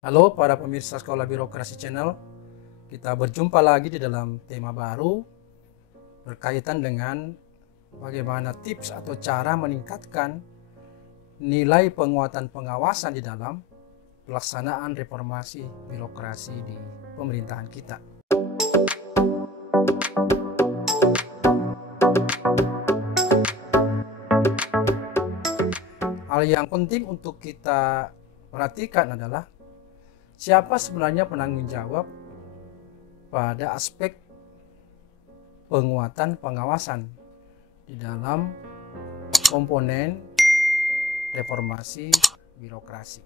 Halo para pemirsa Sekolah Birokrasi Channel, kita berjumpa lagi di dalam tema baru berkaitan dengan bagaimana tips atau cara meningkatkan nilai penguatan pengawasan di dalam pelaksanaan reformasi birokrasi di pemerintahan kita. Hal yang penting untuk kita perhatikan adalah siapa sebenarnya penanggung jawab pada aspek penguatan pengawasan di dalam komponen reformasi birokrasi.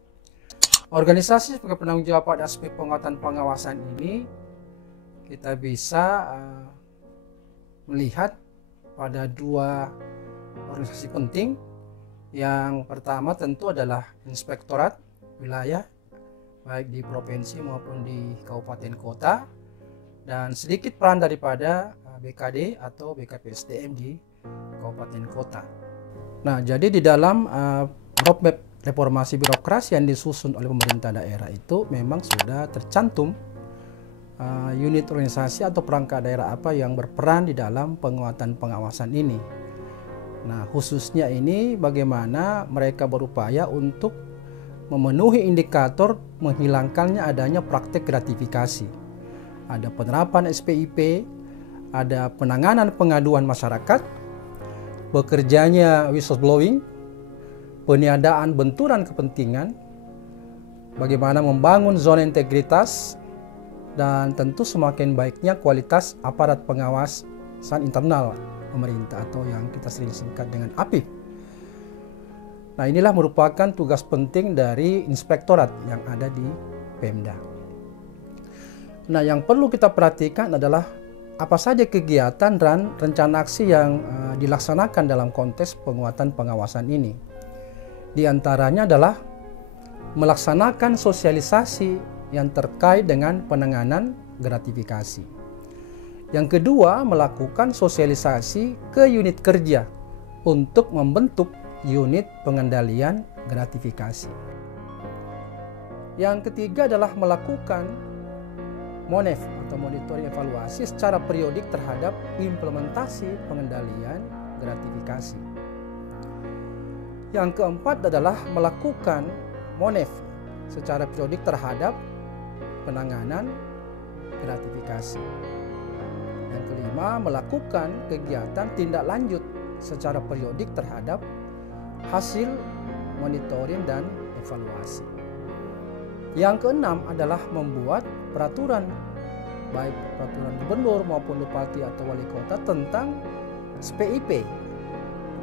Organisasi sebagai penanggung jawab pada aspek penguatan pengawasan ini kita bisa melihat pada dua organisasi penting. Yang pertama tentu adalah Inspektorat Wilayah baik di provinsi maupun di kabupaten kota, dan sedikit peran daripada BKD atau BKPSDM di kabupaten kota. Nah, jadi di dalam roadmap reformasi birokrasi yang disusun oleh pemerintah daerah itu memang sudah tercantum unit organisasi atau perangkat daerah apa yang berperan di dalam penguatan pengawasan ini. Nah, khususnya ini bagaimana mereka berupaya untuk memenuhi indikator menghilangkannya adanya praktek gratifikasi. Ada penerapan SPIP, ada penanganan pengaduan masyarakat, bekerjanya whistleblowing, peniadaan benturan kepentingan, bagaimana membangun zona integritas, dan tentu semakin baiknya kualitas aparat pengawasan internal pemerintah atau yang kita sering singkat dengan APIP. Nah, inilah merupakan tugas penting dari inspektorat yang ada di Pemda. Nah, yang perlu kita perhatikan adalah apa saja kegiatan dan rencana aksi yang dilaksanakan dalam konteks penguatan pengawasan ini. Di antaranya adalah melaksanakan sosialisasi yang terkait dengan penanganan gratifikasi. Yang kedua, melakukan sosialisasi ke unit kerja untuk membentuk unit pengendalian gratifikasi. Yang ketiga adalah melakukan MONEF atau monitoring evaluasi secara periodik terhadap implementasi pengendalian gratifikasi. Yang keempat adalah melakukan MONEF secara periodik terhadap penanganan gratifikasi. Yang kelima, melakukan kegiatan tindak lanjut secara periodik terhadap hasil monitoring dan evaluasi. Yang keenam adalah membuat peraturan, baik peraturan gubernur maupun bupati atau wali kota tentang SPIP.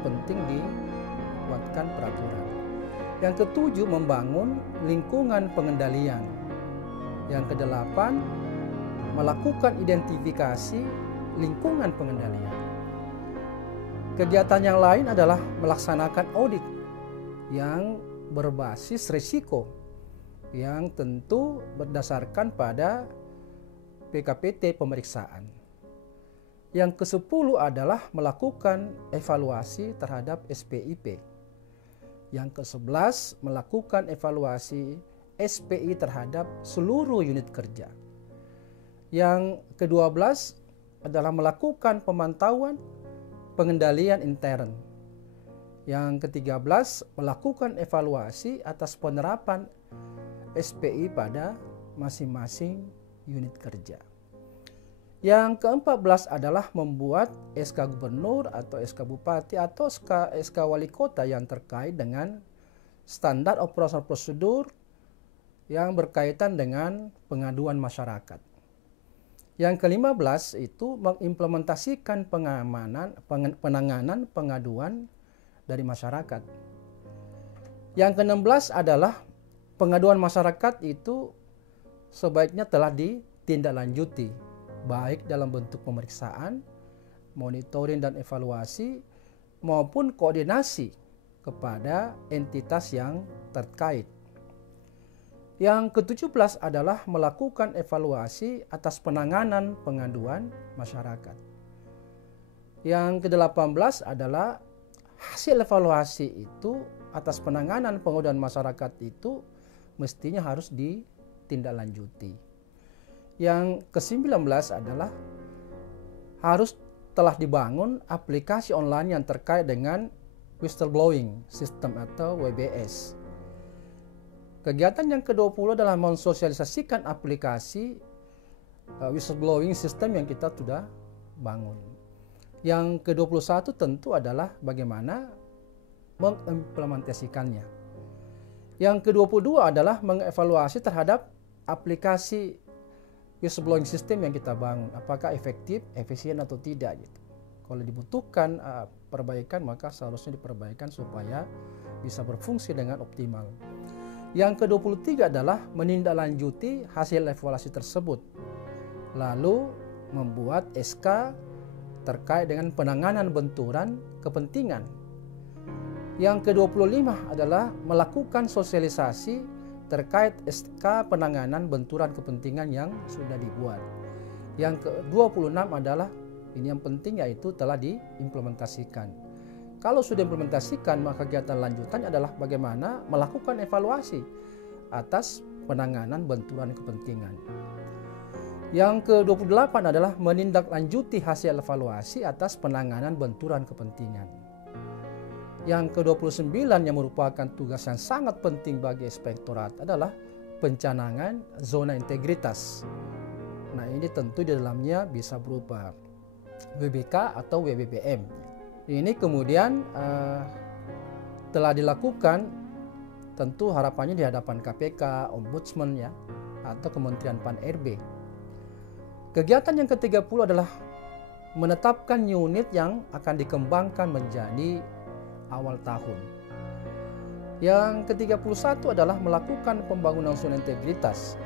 Penting dibuatkan peraturan. Yang ketujuh, membangun lingkungan pengendalian. Yang kedelapan, melakukan identifikasi lingkungan pengendalian. Kegiatan yang lain adalah melaksanakan audit yang berbasis risiko yang tentu berdasarkan pada PKPT pemeriksaan. Yang ke-10 adalah melakukan evaluasi terhadap SPIP. Yang ke-11 melakukan evaluasi SPI terhadap seluruh unit kerja. Yang ke-12 adalah melakukan pemantauan pengendalian intern. Yang ke-13 melakukan evaluasi atas penerapan SPI pada masing-masing unit kerja. Yang ke-14 adalah membuat SK gubernur atau SK bupati atau SK wali kota yang terkait dengan standar operasional prosedur yang berkaitan dengan pengaduan masyarakat. Yang ke-15 itu mengimplementasikan penanganan pengaduan dari masyarakat. Yang ke-16 adalah pengaduan masyarakat itu sebaiknya telah ditindaklanjuti, baik dalam bentuk pemeriksaan, monitoring dan evaluasi, maupun koordinasi kepada entitas yang terkait. Yang ke-17 adalah melakukan evaluasi atas penanganan pengaduan masyarakat. Yang ke-18 adalah hasil evaluasi itu atas penanganan pengaduan masyarakat itu mestinya harus ditindaklanjuti. Yang ke-19 adalah harus telah dibangun aplikasi online yang terkait dengan whistleblowing system atau WBS. Kegiatan yang ke-20 adalah mensosialisasikan aplikasi whistleblowing system yang kita sudah bangun. Yang ke-21 tentu adalah bagaimana mengimplementasikannya. Yang ke-22 adalah mengevaluasi terhadap aplikasi whistleblowing system yang kita bangun, apakah efektif, efisien atau tidak gitu. Kalau dibutuhkan perbaikan, maka seharusnya diperbaikan supaya bisa berfungsi dengan optimal. Yang ke-23 adalah menindaklanjuti hasil evaluasi tersebut, lalu membuat SK terkait dengan penanganan benturan kepentingan. Yang ke-25 adalah melakukan sosialisasi terkait SK penanganan benturan kepentingan yang sudah dibuat. Yang ke-26 adalah, ini yang penting, yaitu telah diimplementasikan. Kalau sudah diimplementasikan, maka kegiatan lanjutannya adalah bagaimana melakukan evaluasi atas penanganan benturan kepentingan. Yang ke-28 adalah menindaklanjuti hasil evaluasi atas penanganan benturan kepentingan. Yang ke-29 yang merupakan tugas yang sangat penting bagi inspektorat adalah pencanangan zona integritas. Nah, ini tentu di dalamnya bisa berupa WBK atau WBBM. Ini kemudian telah dilakukan, tentu harapannya di hadapan KPK, Ombudsman ya, atau Kementerian Pan-RB. Kegiatan yang ke-30 adalah menetapkan unit yang akan dikembangkan menjadi awal tahun. Yang ke-31 adalah melakukan pembangunan zona integritas.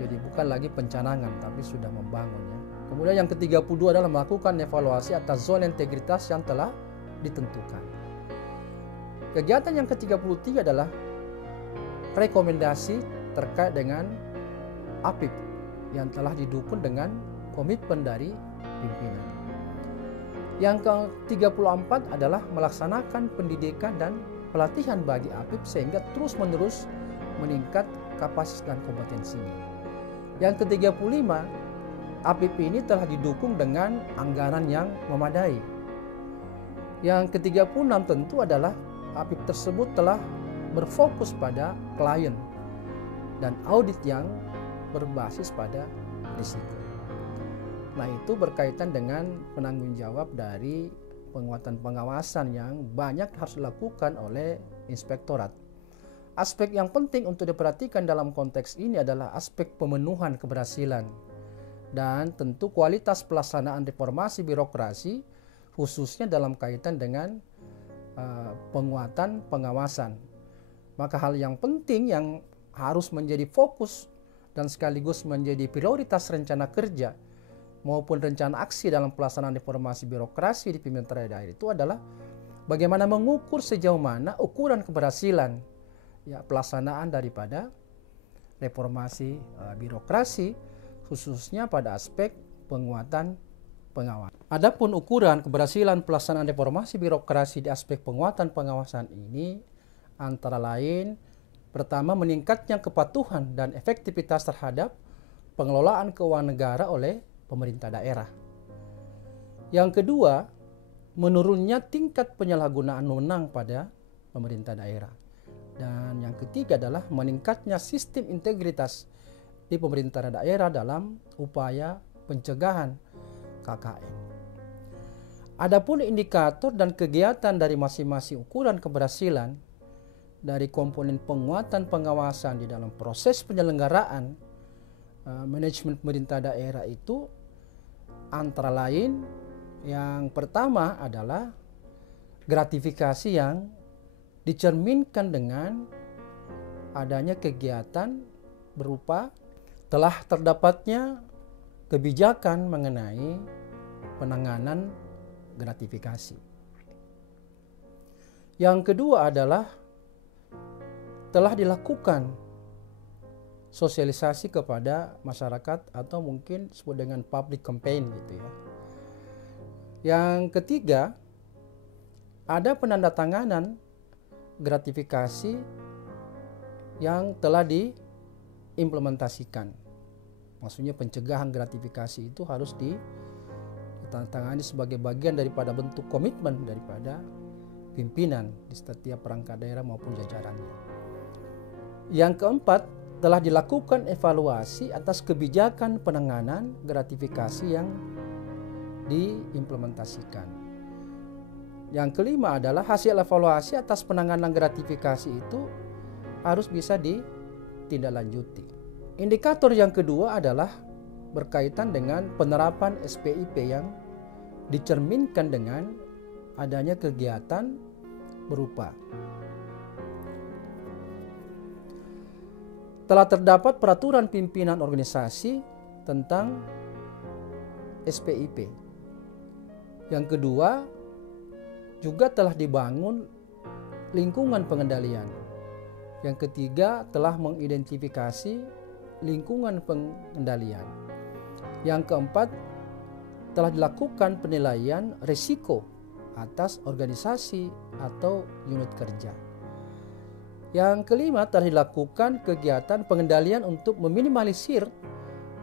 Jadi bukan lagi pencanangan, tapi sudah membangun ya. Kemudian yang ke-32 adalah melakukan evaluasi atas zona integritas yang telah ditentukan. Kegiatan yang ke-33 adalah rekomendasi terkait dengan APIP yang telah didukung dengan komitmen dari pimpinan. Yang ke-34 adalah melaksanakan pendidikan dan pelatihan bagi APIP sehingga terus-menerus meningkat kapasitas dan kompetensinya. Yang ke-35, APIP ini telah didukung dengan anggaran yang memadai. Yang ke-36 tentu adalah APIP tersebut telah berfokus pada klien dan audit yang berbasis pada risiko. Nah, itu berkaitan dengan penanggung jawab dari penguatan pengawasan yang banyak harus dilakukan oleh inspektorat. Aspek yang penting untuk diperhatikan dalam konteks ini adalah aspek pemenuhan keberhasilan dan tentu kualitas pelaksanaan reformasi birokrasi, khususnya dalam kaitan dengan penguatan pengawasan. Maka hal yang penting yang harus menjadi fokus dan sekaligus menjadi prioritas rencana kerja maupun rencana aksi dalam pelaksanaan reformasi birokrasi di pemerintahan daerah itu adalah bagaimana mengukur sejauh mana ukuran keberhasilan ya pelaksanaan daripada reformasi birokrasi, khususnya pada aspek penguatan pengawasan. Adapun ukuran keberhasilan pelaksanaan reformasi birokrasi di aspek penguatan pengawasan ini antara lain, pertama, meningkatnya kepatuhan dan efektivitas terhadap pengelolaan keuangan negara oleh pemerintah daerah. Yang kedua, menurunnya tingkat penyalahgunaan wewenang pada pemerintah daerah. Dan yang ketiga adalah meningkatnya sistem integritas di pemerintah daerah dalam upaya pencegahan KKN. Adapun indikator dan kegiatan dari masing-masing ukuran keberhasilan dari komponen penguatan pengawasan di dalam proses penyelenggaraan manajemen pemerintah daerah itu antara lain yang pertama adalah gratifikasi yang dicerminkan dengan adanya kegiatan berupa telah terdapatnya kebijakan mengenai penanganan gratifikasi. Yang kedua adalah telah dilakukan sosialisasi kepada masyarakat atau mungkin disebut dengan public campaign gitu ya. Yang ketiga, ada penandatanganan gratifikasi yang telah diimplementasikan. Maksudnya pencegahan gratifikasi itu harus ditandatangani sebagai bagian daripada bentuk komitmen daripada pimpinan di setiap perangkat daerah maupun jajarannya. Yang keempat, telah dilakukan evaluasi atas kebijakan penanganan gratifikasi yang diimplementasikan. Yang kelima adalah hasil evaluasi atas penanganan gratifikasi itu harus bisa ditindaklanjuti. Indikator yang kedua adalah berkaitan dengan penerapan SPIP yang dicerminkan dengan adanya kegiatan berupa telah terdapat peraturan pimpinan organisasi tentang SPIP. Yang kedua, juga telah dibangun lingkungan pengendalian. Yang ketiga, telah mengidentifikasi lingkungan pengendalian. Yang keempat, telah dilakukan penilaian risiko atas organisasi atau unit kerja. Yang kelima, telah dilakukan kegiatan pengendalian untuk meminimalisir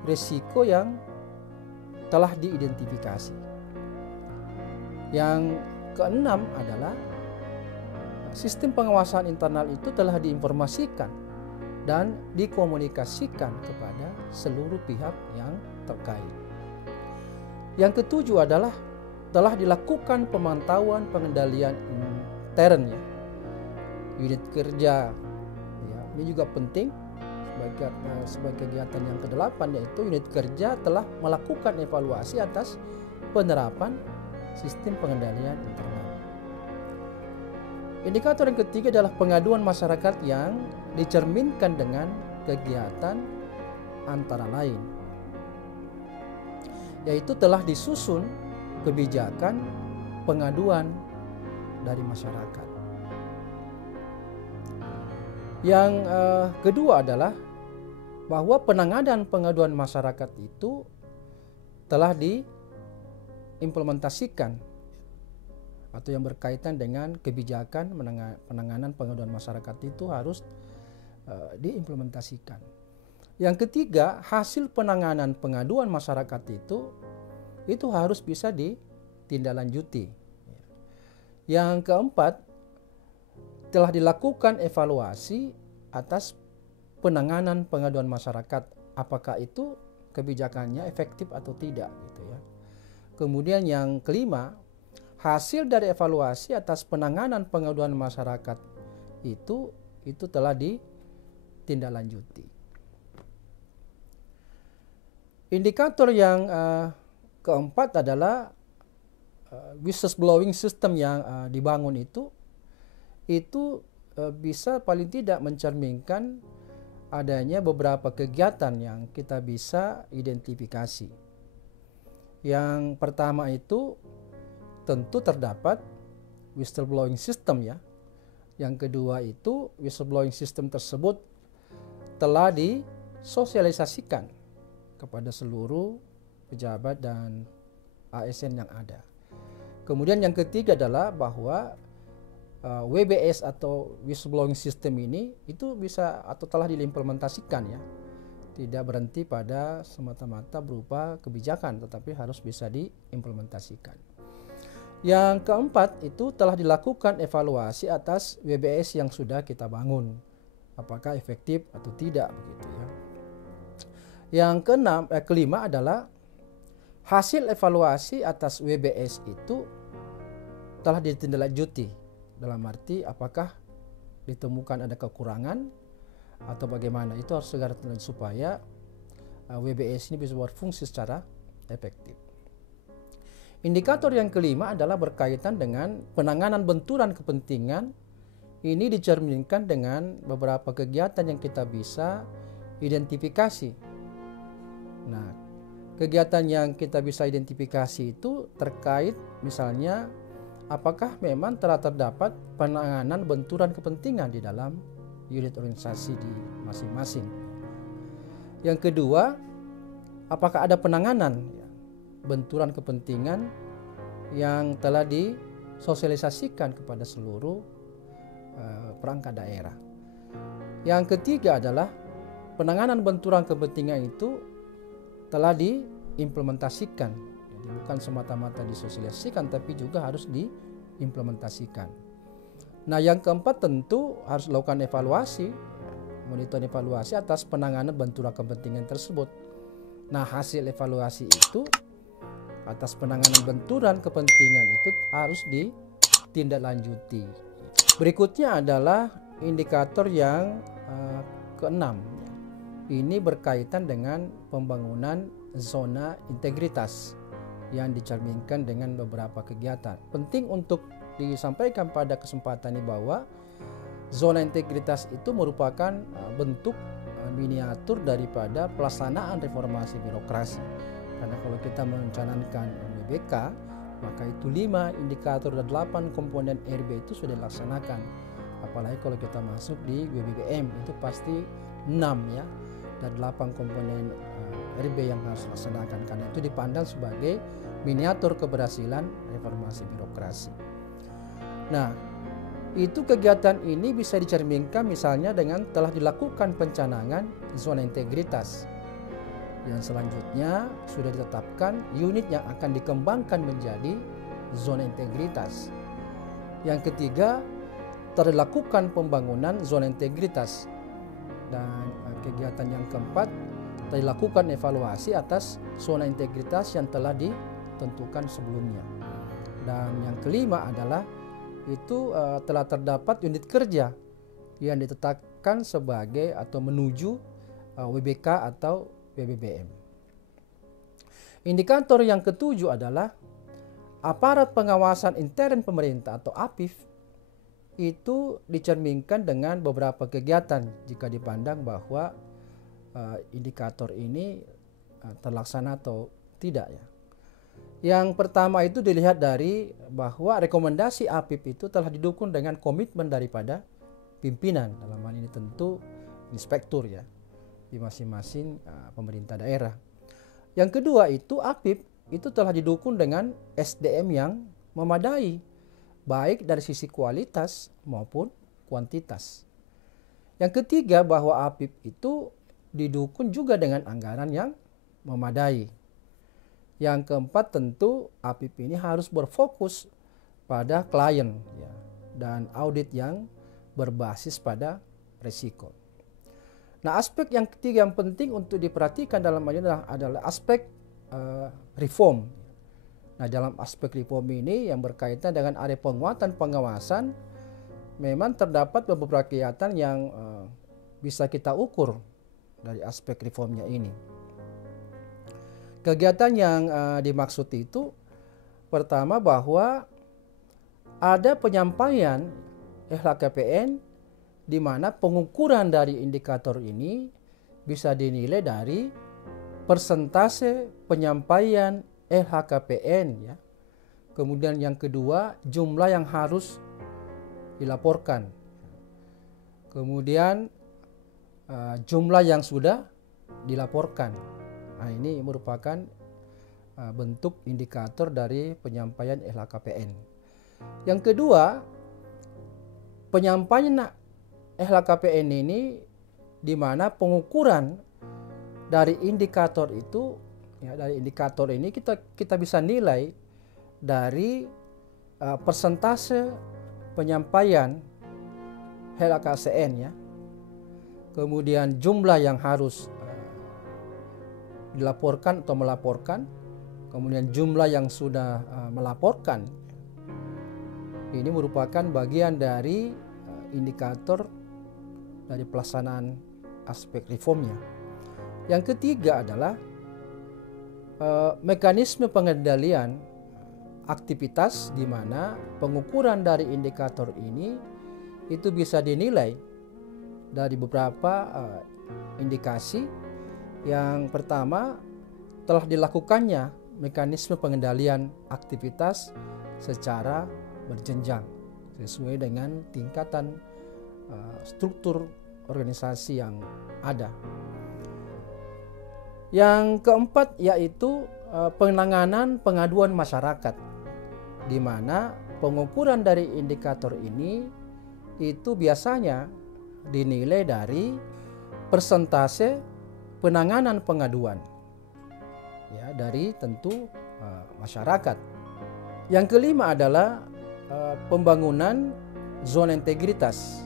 risiko yang telah diidentifikasi. Yang keenam adalah sistem pengawasan internal itu telah diinformasikan dan dikomunikasikan kepada seluruh pihak yang terkait. Yang ketujuh adalah telah dilakukan pemantauan pengendalian intern ya, unit kerja ya, ini juga penting sebagai kegiatan yang kedelapan, yaitu unit kerja telah melakukan evaluasi atas penerapan sistem pengendalian internal. Indikator yang ketiga adalah pengaduan masyarakat yang dicerminkan dengan kegiatan antara lain, yaitu telah disusun kebijakan pengaduan dari masyarakat. Yang kedua adalah bahwa penanganan pengaduan masyarakat itu telah diimplementasikan atau yang berkaitan dengan kebijakan penanganan pengaduan masyarakat itu harus diimplementasikan. Yang ketiga, hasil penanganan pengaduan masyarakat itu harus bisa ditindaklanjuti. Yang keempat, telah dilakukan evaluasi atas penanganan pengaduan masyarakat, apakah itu kebijakannya efektif atau tidak gitu ya. Kemudian yang kelima, hasil dari evaluasi atas penanganan pengaduan masyarakat itu telah ditindaklanjuti. Indikator yang keempat adalah whistleblowing system yang dibangun itu bisa paling tidak mencerminkan adanya beberapa kegiatan yang kita bisa identifikasi. Yang pertama itu tentu terdapat whistleblowing system ya. Yang kedua itu whistleblowing system tersebut telah disosialisasikan kepada seluruh pejabat dan ASN yang ada. Kemudian yang ketiga adalah bahwa WBS atau whistleblowing system ini itu bisa atau telah diimplementasikan ya. Tidak berhenti pada semata-mata berupa kebijakan, tetapi harus bisa diimplementasikan. Yang keempat itu telah dilakukan evaluasi atas WBS yang sudah kita bangun, apakah efektif atau tidak begitu ya. Yang kelima adalah hasil evaluasi atas WBS itu telah ditindaklanjuti, dalam arti apakah ditemukan ada kekurangan atau bagaimana. Itu harus segera ditindaklanjuti supaya WBS ini bisa berfungsi secara efektif. Indikator yang kelima adalah berkaitan dengan penanganan benturan kepentingan. Ini dicerminkan dengan beberapa kegiatan yang kita bisa identifikasi. Nah, kegiatan yang kita bisa identifikasi itu terkait misalnya apakah memang telah terdapat penanganan benturan kepentingan di dalam unit organisasi di masing-masing. Yang kedua, apakah ada penanganan benturan kepentingan yang telah disosialisasikan kepada seluruh perangkat daerah. Yang ketiga adalah penanganan benturan kepentingan itu telah diimplementasikan. Jadi bukan semata-mata disosialisasikan, tapi juga harus diimplementasikan. Nah, yang keempat tentu harus lakukan evaluasi, monitor evaluasi atas penanganan benturan kepentingan tersebut. Nah, hasil evaluasi itu atas penanganan benturan kepentingan itu harus ditindaklanjuti. Berikutnya adalah indikator yang keenam. Ini berkaitan dengan pembangunan zona integritas yang dicerminkan dengan beberapa kegiatan. Penting untuk disampaikan pada kesempatan ini bahwa zona integritas itu merupakan bentuk miniatur daripada pelaksanaan reformasi birokrasi. Karena kalau kita mencanangkan WBK, maka itu 5 indikator dan 8 komponen RB itu sudah dilaksanakan. Apalagi kalau kita masuk di WBBM, itu pasti 6 ya, dan 8 komponen RB yang harus dilaksanakan. Karena itu dipandang sebagai miniatur keberhasilan reformasi birokrasi. Nah, itu kegiatan ini bisa dicerminkan misalnya dengan telah dilakukan pencanangan zona integritas. Yang selanjutnya sudah ditetapkan unit yang akan dikembangkan menjadi zona integritas. Yang ketiga, telah dilakukan pembangunan zona integritas. Dan kegiatan yang keempat, telah dilakukan evaluasi atas zona integritas yang telah ditentukan sebelumnya. Dan yang kelima adalah itu telah terdapat unit kerja yang ditetapkan sebagai atau menuju WBK atau WBBM. Indikator yang ketujuh adalah aparat pengawasan intern pemerintah atau APIF itu dicerminkan dengan beberapa kegiatan jika dipandang bahwa indikator ini terlaksana atau tidak ya. Yang pertama itu dilihat dari bahwa rekomendasi APIF itu telah didukung dengan komitmen daripada pimpinan, dalam hal ini tentu inspektur ya, di masing-masing pemerintah daerah. Yang kedua itu APIF itu telah didukung dengan SDM yang memadai, baik dari sisi kualitas maupun kuantitas. Yang ketiga bahwa APIF itu didukung juga dengan anggaran yang memadai. Yang keempat tentu APIF ini harus berfokus pada klien ya, dan audit yang berbasis pada risiko. Nah, aspek yang ketiga yang penting untuk diperhatikan dalam hal ini adalah aspek reform. Nah, dalam aspek reform ini yang berkaitan dengan area penguatan pengawasan, memang terdapat beberapa kegiatan yang bisa kita ukur dari aspek reformnya ini. Kegiatan yang dimaksud itu pertama bahwa ada penyampaian LHKPN di mana pengukuran dari indikator ini bisa dinilai dari persentase penyampaian LHKPN ya. Kemudian yang kedua, jumlah yang harus dilaporkan. Kemudian jumlah yang sudah dilaporkan. Nah, ini merupakan bentuk indikator dari penyampaian LHKPN. Yang kedua, penyampaian LHKPN ini di mana pengukuran dari indikator itu ya, dari indikator ini kita bisa nilai dari persentase penyampaian LHKPN ya. Kemudian jumlah yang harus dilaporkan atau melaporkan, kemudian jumlah yang sudah melaporkan. Ini merupakan bagian dari indikator dari pelaksanaan aspek reformnya. Yang ketiga adalah mekanisme pengendalian aktivitas di mana pengukuran dari indikator ini itu bisa dinilai dari beberapa indikasi. Yang pertama, telah dilakukannya mekanisme pengendalian aktivitas secara berjenjang sesuai dengan tingkatan struktur organisasi yang ada. Yang keempat yaitu penanganan pengaduan masyarakat, di mana pengukuran dari indikator ini itu biasanya dinilai dari persentase penanganan pengaduan ya dari tentu masyarakat. Yang kelima adalah pembangunan zona integritas,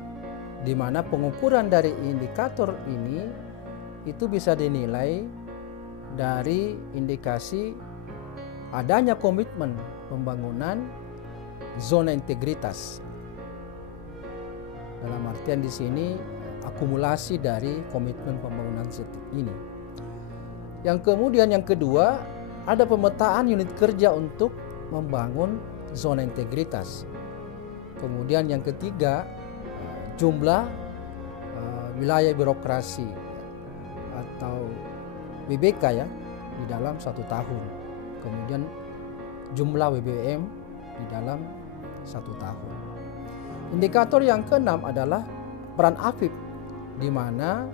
di mana pengukuran dari indikator ini itu bisa dinilai dari indikasi adanya komitmen pembangunan zona integritas. Dalam artian di sini akumulasi dari komitmen pembangunan ini. Yang kemudian yang kedua, ada pemetaan unit kerja untuk membangun zona integritas. Kemudian yang ketiga, jumlah wilayah birokrasi atau WBK ya di dalam 1 tahun. Kemudian jumlah WBM di dalam 1 tahun. Indikator yang keenam adalah peran AFIP, di mana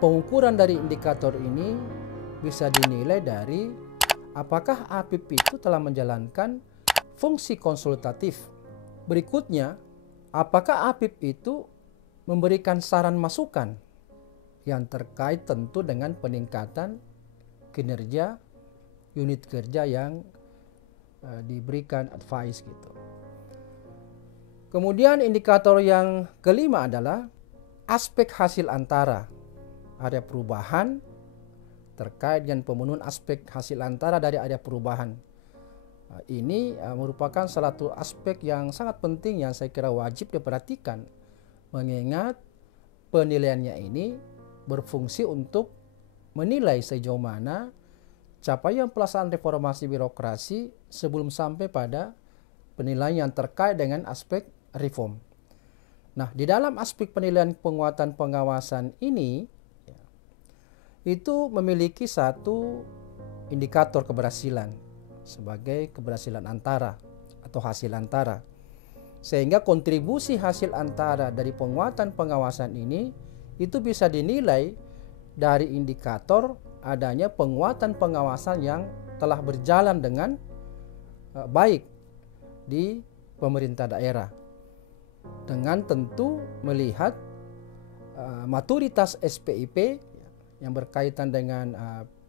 pengukuran dari indikator ini bisa dinilai dari apakah AFIP itu telah menjalankan fungsi konsultatif. Berikutnya, apakah AFIP itu memberikan saran masukan yang terkait tentu dengan peningkatan kinerja unit kerja yang diberikan advice gitu. Kemudian indikator yang kelima adalah aspek hasil antara. Area perubahan terkait dengan pemenuhan aspek hasil antara dari area perubahan. Ini merupakan salah satu aspek yang sangat penting yang saya kira wajib diperhatikan, mengingat penilaiannya ini berfungsi untuk menilai sejauh mana capaian pelaksanaan reformasi birokrasi sebelum sampai pada penilaian yang terkait dengan aspek reform. Nah, di dalam aspek penilaian penguatan pengawasan ini, itu memiliki satu indikator keberhasilan sebagai keberhasilan antara atau hasil antara. Sehingga kontribusi hasil antara dari penguatan pengawasan ini itu bisa dinilai dari indikator adanya penguatan pengawasan yang telah berjalan dengan baik di pemerintah daerah. Dengan tentu melihat maturitas SPIP yang berkaitan dengan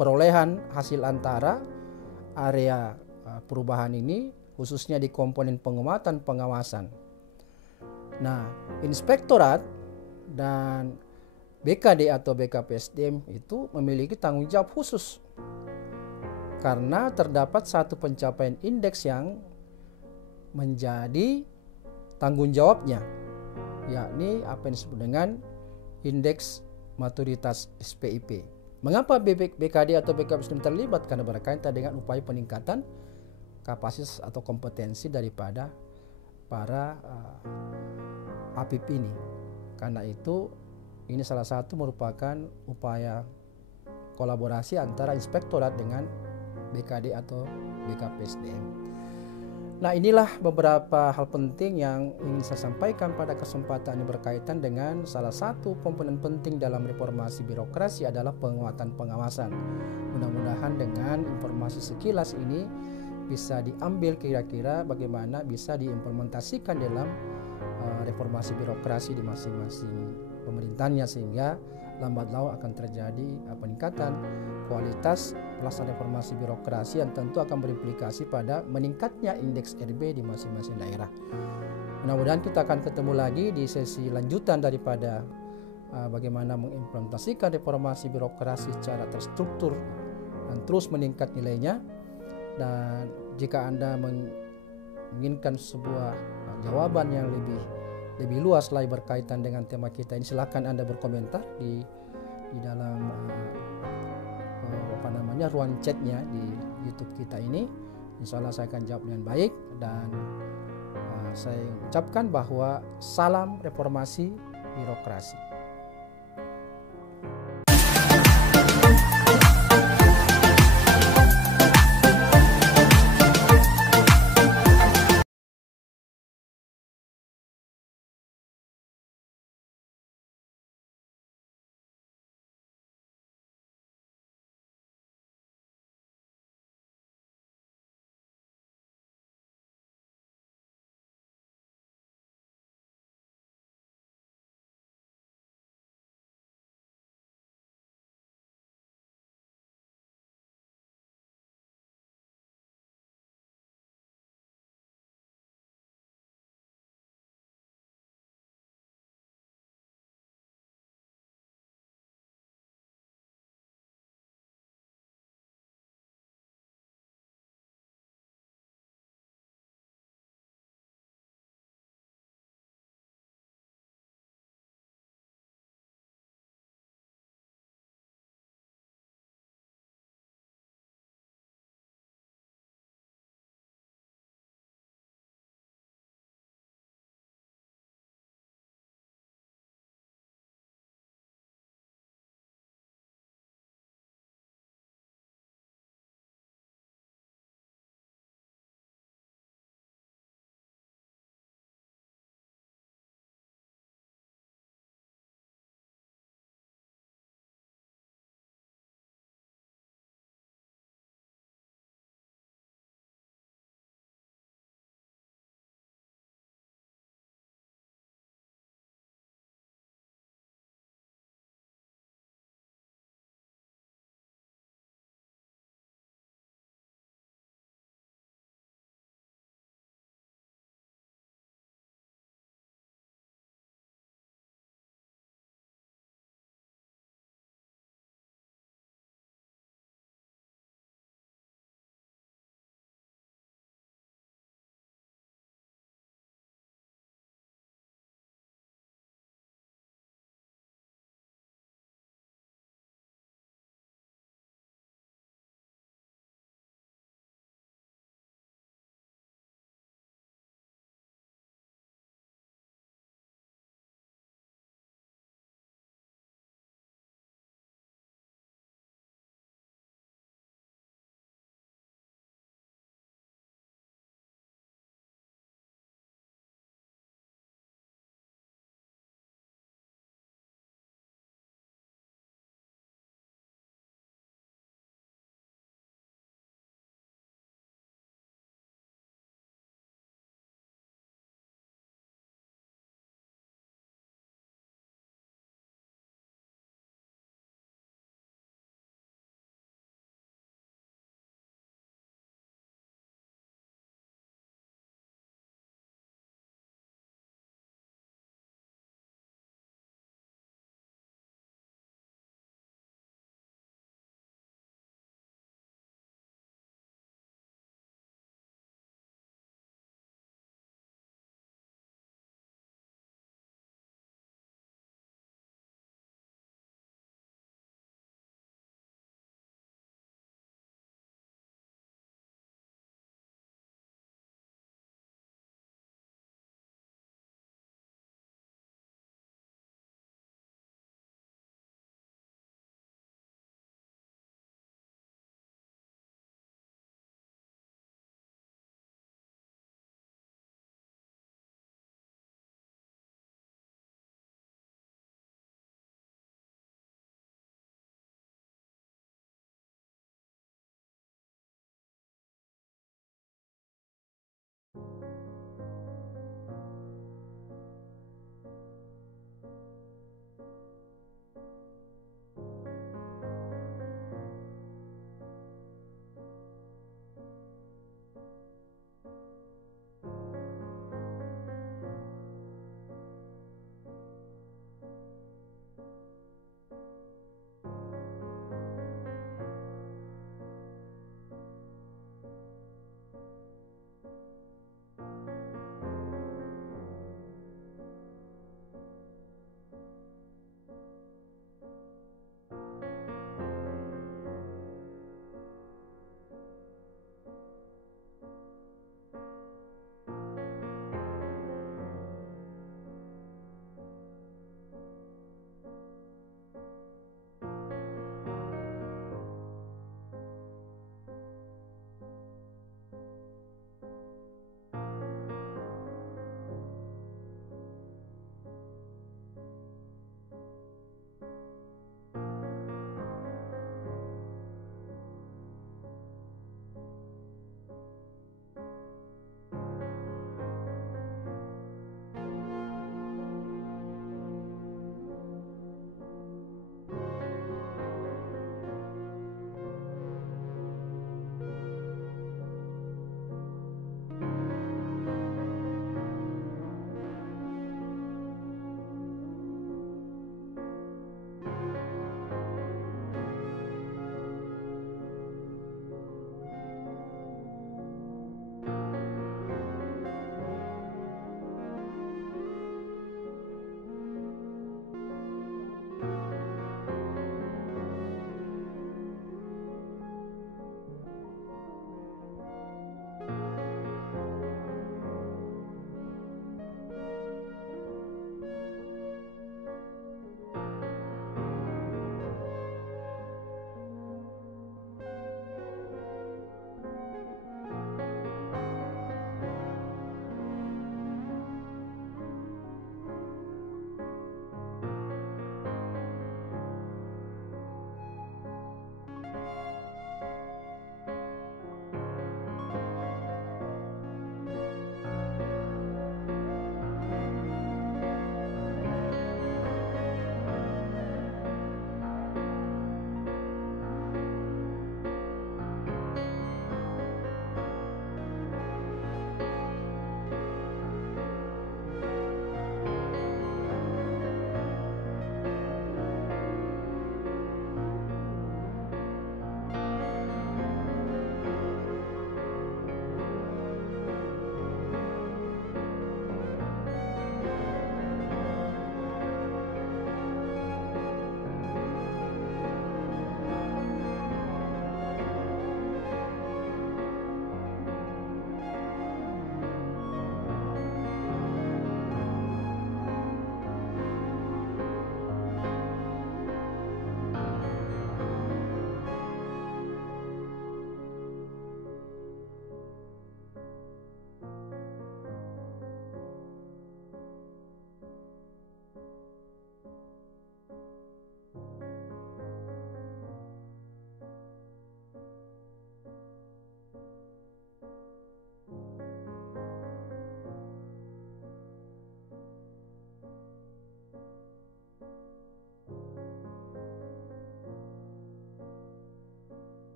perolehan hasil antara area perubahan ini, khususnya di komponen penguatan pengawasan. Nah, inspektorat dan BKD atau BKPSDM itu memiliki tanggung jawab khusus karena terdapat satu pencapaian indeks yang menjadi tanggung jawabnya, yakni apa yang disebut dengan indeks maturitas SPIP. Mengapa BKD atau BKPSDM terlibat? Karena berkaitan dengan upaya peningkatan kapasitas atau kompetensi daripada para APIP ini. Karena itu ini salah satu merupakan upaya kolaborasi antara inspektorat dengan BKD atau BKPSDM. Nah, inilah beberapa hal penting yang ingin saya sampaikan pada kesempatan ini berkaitan dengan salah satu komponen penting dalam reformasi birokrasi adalah penguatan pengawasan. Mudah-mudahan dengan informasi sekilas ini bisa diambil kira-kira bagaimana bisa diimplementasikan dalam reformasi birokrasi di masing-masing pemerintahnya, sehingga lambat laun akan terjadi peningkatan kualitas pelaksanaan reformasi birokrasi yang tentu akan berimplikasi pada meningkatnya indeks RB di masing-masing daerah. Mudah-mudahan kita akan ketemu lagi di sesi lanjutan daripada bagaimana mengimplementasikan reformasi birokrasi secara terstruktur dan terus meningkat nilainya. Dan jika Anda menginginkan sebuah jawaban yang lebih luas lagi berkaitan dengan tema kita ini, silakan Anda berkomentar di dalam ruang chatnya di YouTube kita ini. Insya Allah saya akan jawab dengan baik, dan saya ucapkan bahwa salam reformasi birokrasi.